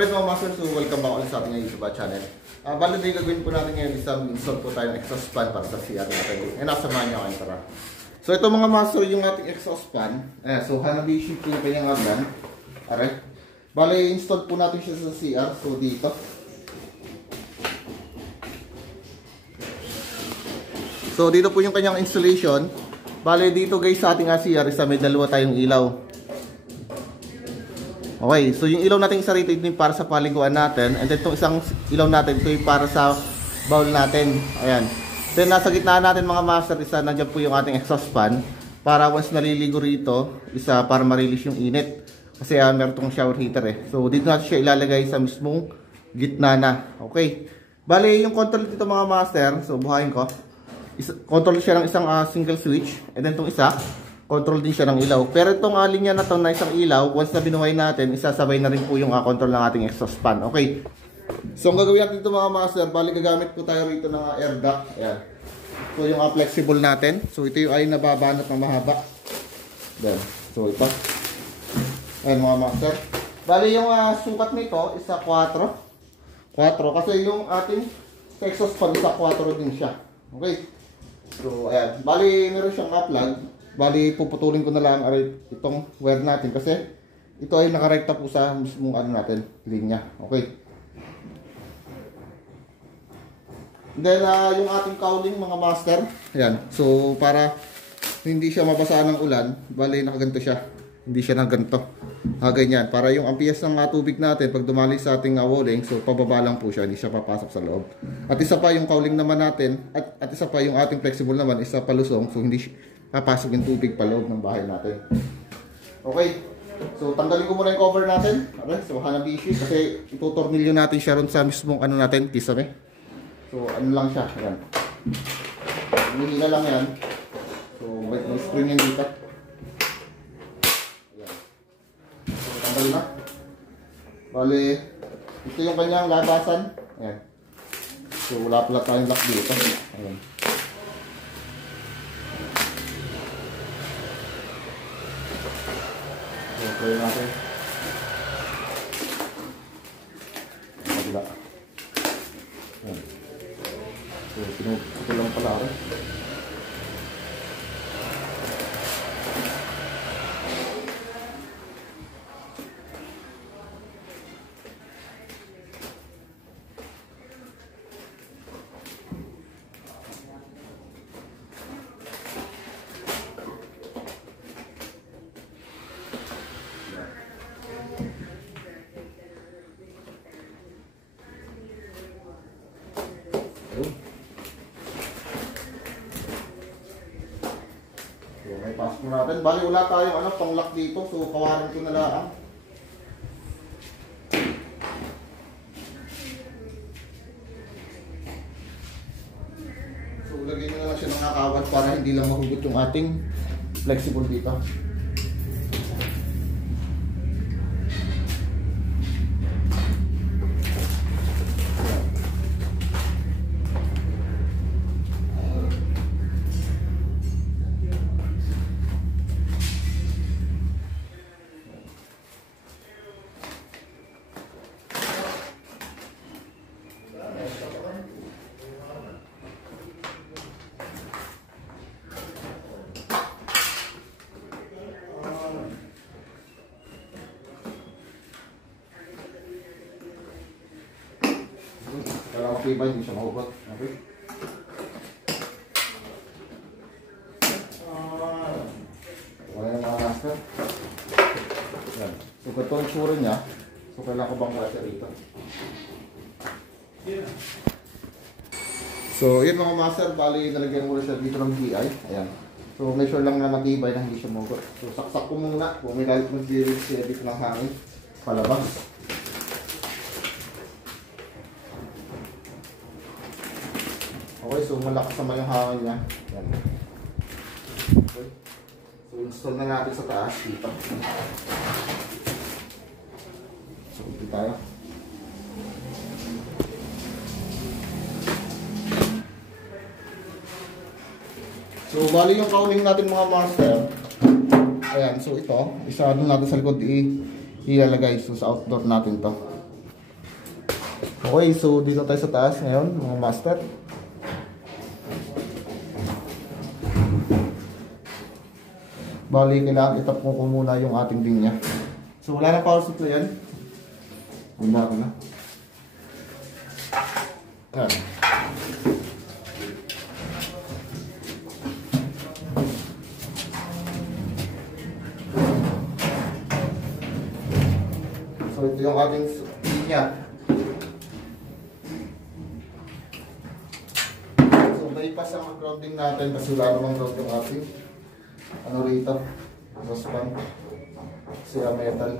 Right mga master, so welcome back ulit sa ating YouTube channel. Bali din gagawin po natin ngayon isang install po tayo ng exhaust fan para sa CR natin. Nasamahan nyo kayo tara. So ito mga master yung ating exhaust fan. So Hanabishi po yung kanyang hagdan. Alright. Bali install po natin siya sa CR. So dito. So dito po yung kanyang installation. Bali dito guys sa ating CR isa may dalawa tayong ilaw. Okay, so yung ilaw natin isa rito ito yung para sa paliguan natin. And then itong isang ilaw natin ito yung para sa bowl natin. Ayan. Then nasa gitna natin mga master, isa nandiyan po yung ating exhaust fan. Para once naliligo rito, isa para ma-release yung init. Kasi meron itong shower heater eh. So dito natin siya ilalagay sa mismong gitna na. Okay. Bali yung control dito mga master, so buhayin ko. Control siya ng isang single switch. And then itong isa, control din siya ng ilaw. Pero itong linya na to na isang ilaw, once na binuhay natin, isasabay na rin po yung control ng ating exhaust fan. Okay. So ang gagawin natin ito mga master, bali gagamit po tayo rito ng air duct. Ayan. So yung flexible natin. So ito yung ay nababanat ng mahaba. Then, so ito. Ayan mga master. Bali yung sukat nito, isa 4. 4 kasi yung ating exhaust fan isa 4 din siya. Okay. So ayan. Bali meron siyang plug. Bali, puputulin ko na lang itong wire natin kasi ito ay nakarekta po sa mismong natin, linya. Okay. Then, yung ating cowling mga master. Ayan. So, para hindi siya mabasa ng ulan, bali, nakaganto siya. Hindi siya nakaganto. Ganyan. Para yung ampias ng tubig natin, pag dumali sa ating walling, so, pababa lang po siya. Hindi siya papasok sa loob. At isa pa yung cowling naman natin, at isa pa yung ating flexible naman, isa palusong. So, hindi papasok yung tubig pa loob ng bahay natin. Okay. So, tanggalin ko muna yung cover natin. Okay. So, Hanabishi. Kasi itutornilyo natin siya ron sa mismong natin. Kisame. So, lang siya. Ayan. Hinihila lang yan. So, may spring yan dito. Ayan. So, tanggalin na. Bale, ito yung kanyang labasan. Ayan. So, wala pala tayong lock dito. Ayan. Try natin. Kabila. So, pinuputo lang pala rin. So, may pasok natin. Bali, wala tayong pang-lock dito. So, kawarin ko na lang. So, lagyan nyo na lang siya ng kawat para hindi lang mahugot yung ating flexible dito. Kailangan matibay, hindi siya mahugot. Okay. Wala yung mga master. Yan. So, ito yung tsura niya. So, kailangan ko bang wala siya rito. So, yun mga master. Bali, nalagyan muna siya dito ng GI. Ayan. So, make sure lang na matibay na hindi siya mahugot. So, saksak ko muna. Kung may lalit mag-release siya dito ng hangin. Palabas. Okay, so malakas naman yung hangin niya. Yan. Okay. So install na natin sa taas dito. So ulit tayo. So bali yung cowling natin mga master. Ayan, so ito, isa doon natin sa likod ilalagay so, sa outdoor natin to. Okay, so dito tayo sa taas ngayon, mga master. Bali, kailangan itap ko muna yung ating linya. So wala na power supply yan. Wala ko na. Yan. So ito yung ating linya. So bypass ang grounding natin kasi wala namang ground yung ating ano rito, suspan, sira metal.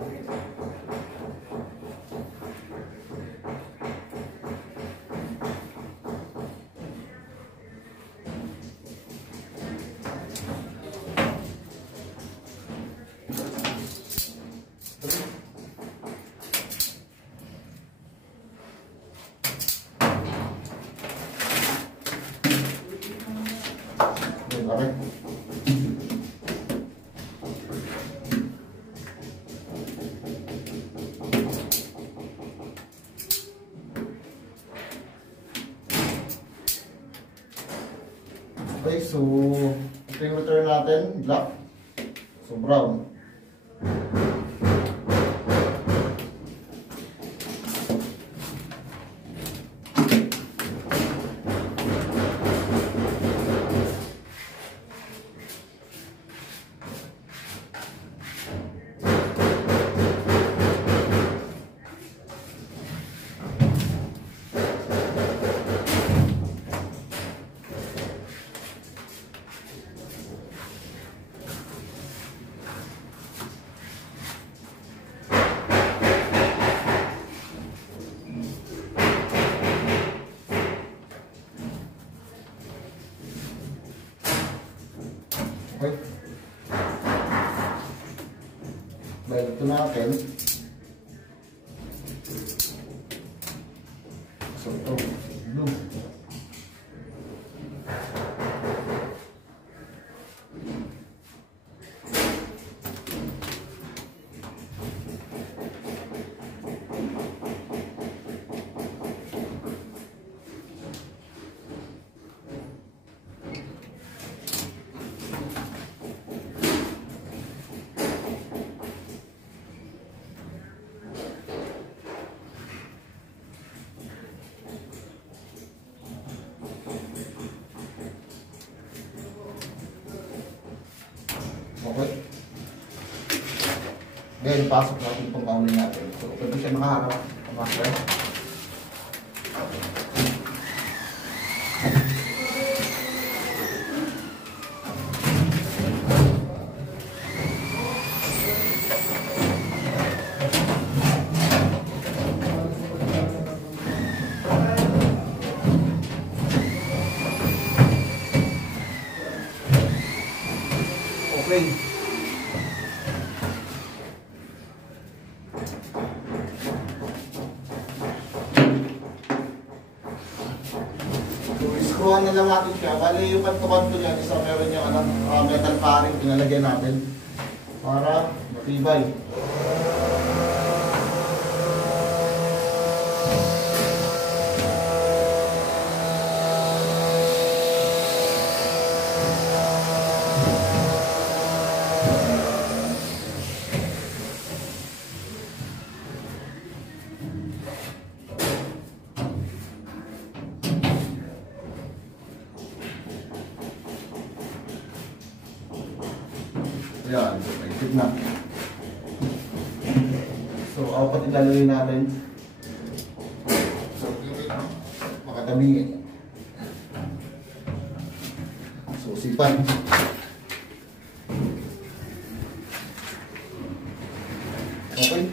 Okay. Okay, so ito yung return natin, black. So brown. Okay. Dahil ito natin. So ito, blue. Okay. Then, pasok natin itong kaulin natin. So, pwede siya makaharap. Master. Okay. So, screwan na lang natin siya. Bali, yung kanto-kanto niya, isa meron yung metal paring pinalagyan natin para matibay. Yan, naisip na. So, apat ilalagay natin. So, makatabi. So, sipan. Okay.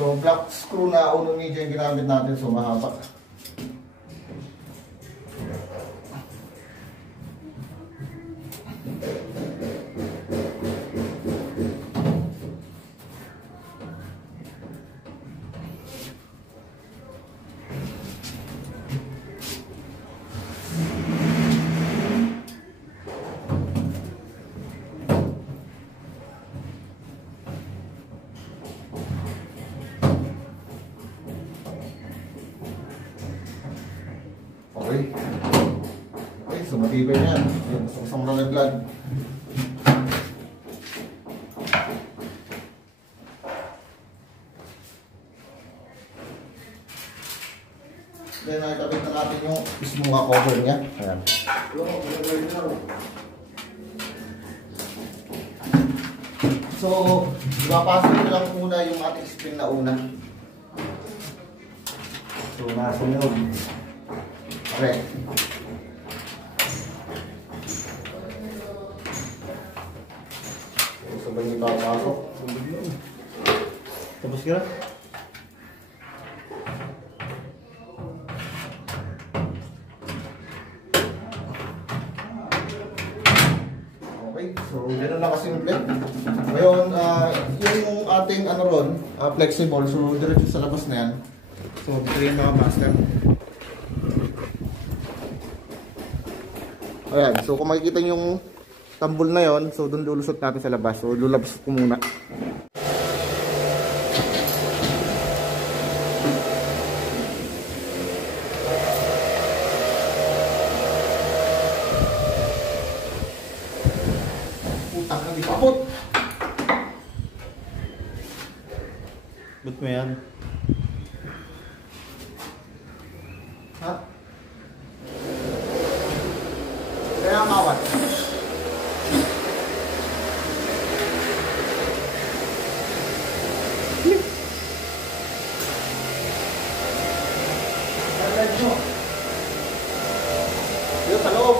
So, black screw na uno media yung ginamit natin, so mahaba. Matibay yan. Ayan, isang nalaglag. Then, nakikabit na natin yung mismong cover niya. Ayan. So, ipapasok ko lang muna yung ating spring na una. So, nasunod. Okay. So, sabay niyo ipapasok. Tapos ka na? So, gano'n lang kasimple. Ngayon, yung ating ano ron, flexible, so diretso sa labas na yan. So, dito yung mga master. Ayan, so kung makikita yung tambol na yon, so doon lulusot natin sa labas. So, lulabas ko muna. Kapot! Ba't mo yan? Ha? Kaya mawat. Radyo. Dito sa loob.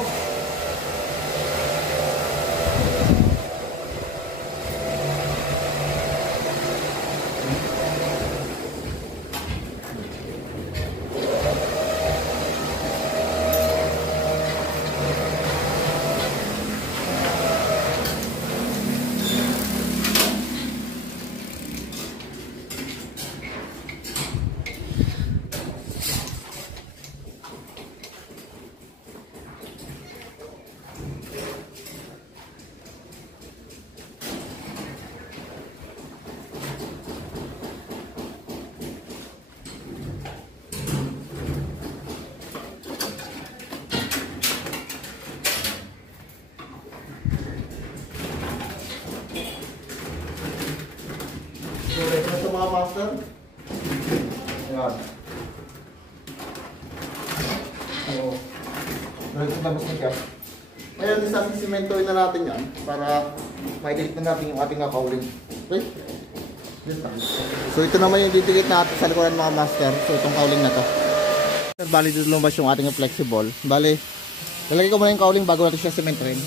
So, ito na mga master. Ayan. So, dahil sa labas na siya. Ngayon, isasimentoin na natin yan para ma-delete na natin yung ating cowling. Okay? So, ito naman yung didikit natin sa likuran mga master. So, itong cowling na to. Bali, dito lumabas yung ating flexible. Bali, lalagay ko muna yung cowling bago natin siya cementoin.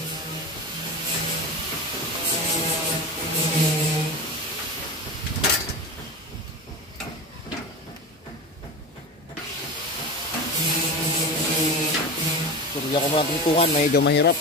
So, bigyan ko muna tungtungan, medyo mahirap.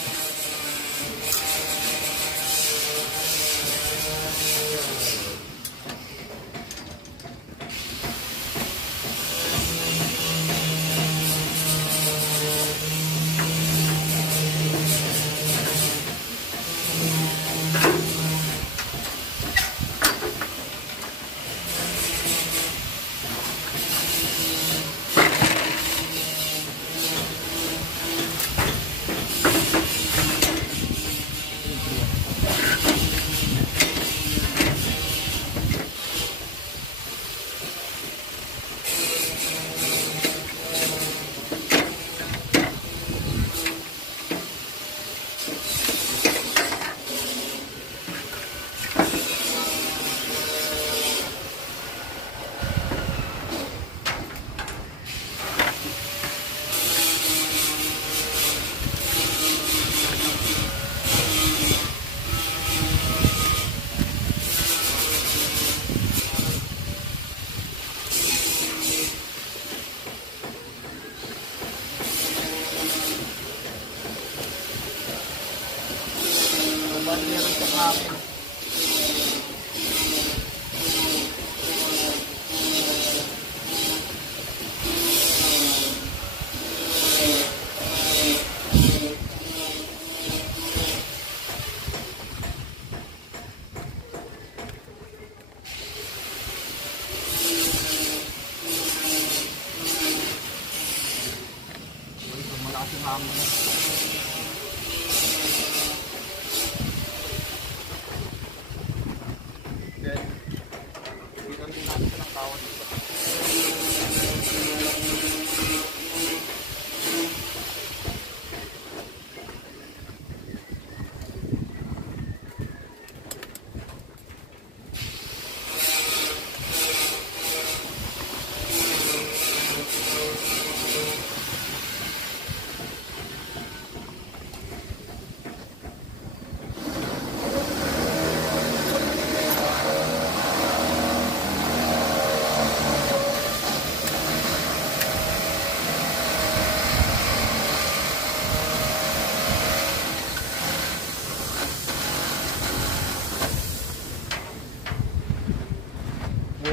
Malakas yung hangin.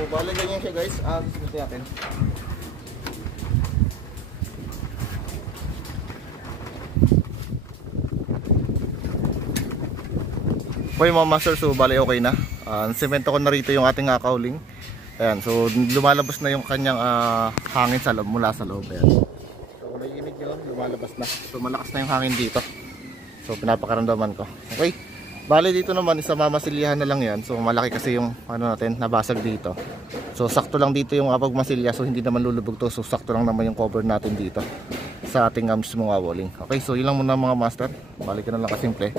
bali ganyan siya guys. Gusto natin. Okay mga master, so bali okay na. Semento ko na rito yung ating cowling. Ayan, so lumalabas na yung kanyang hangin sa loob, mula sa loob. Ayan. So kung naiinig yun, lumalabas na. So malakas na yung hangin dito. So pinapakaramdaman ko. Okay. Bali dito naman, isa mamasilyahan na lang yan. So malaki kasi yung natin, nabasag dito. So sakto lang dito yung pagmasilya. So hindi naman lulubog to. So sakto lang naman yung cover natin dito sa ating mismong walling. Okay, so yun lang muna mga master. Balik ka na lang kasimple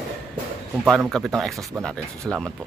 kung paano magkapit ang exhaust ba natin. So salamat po.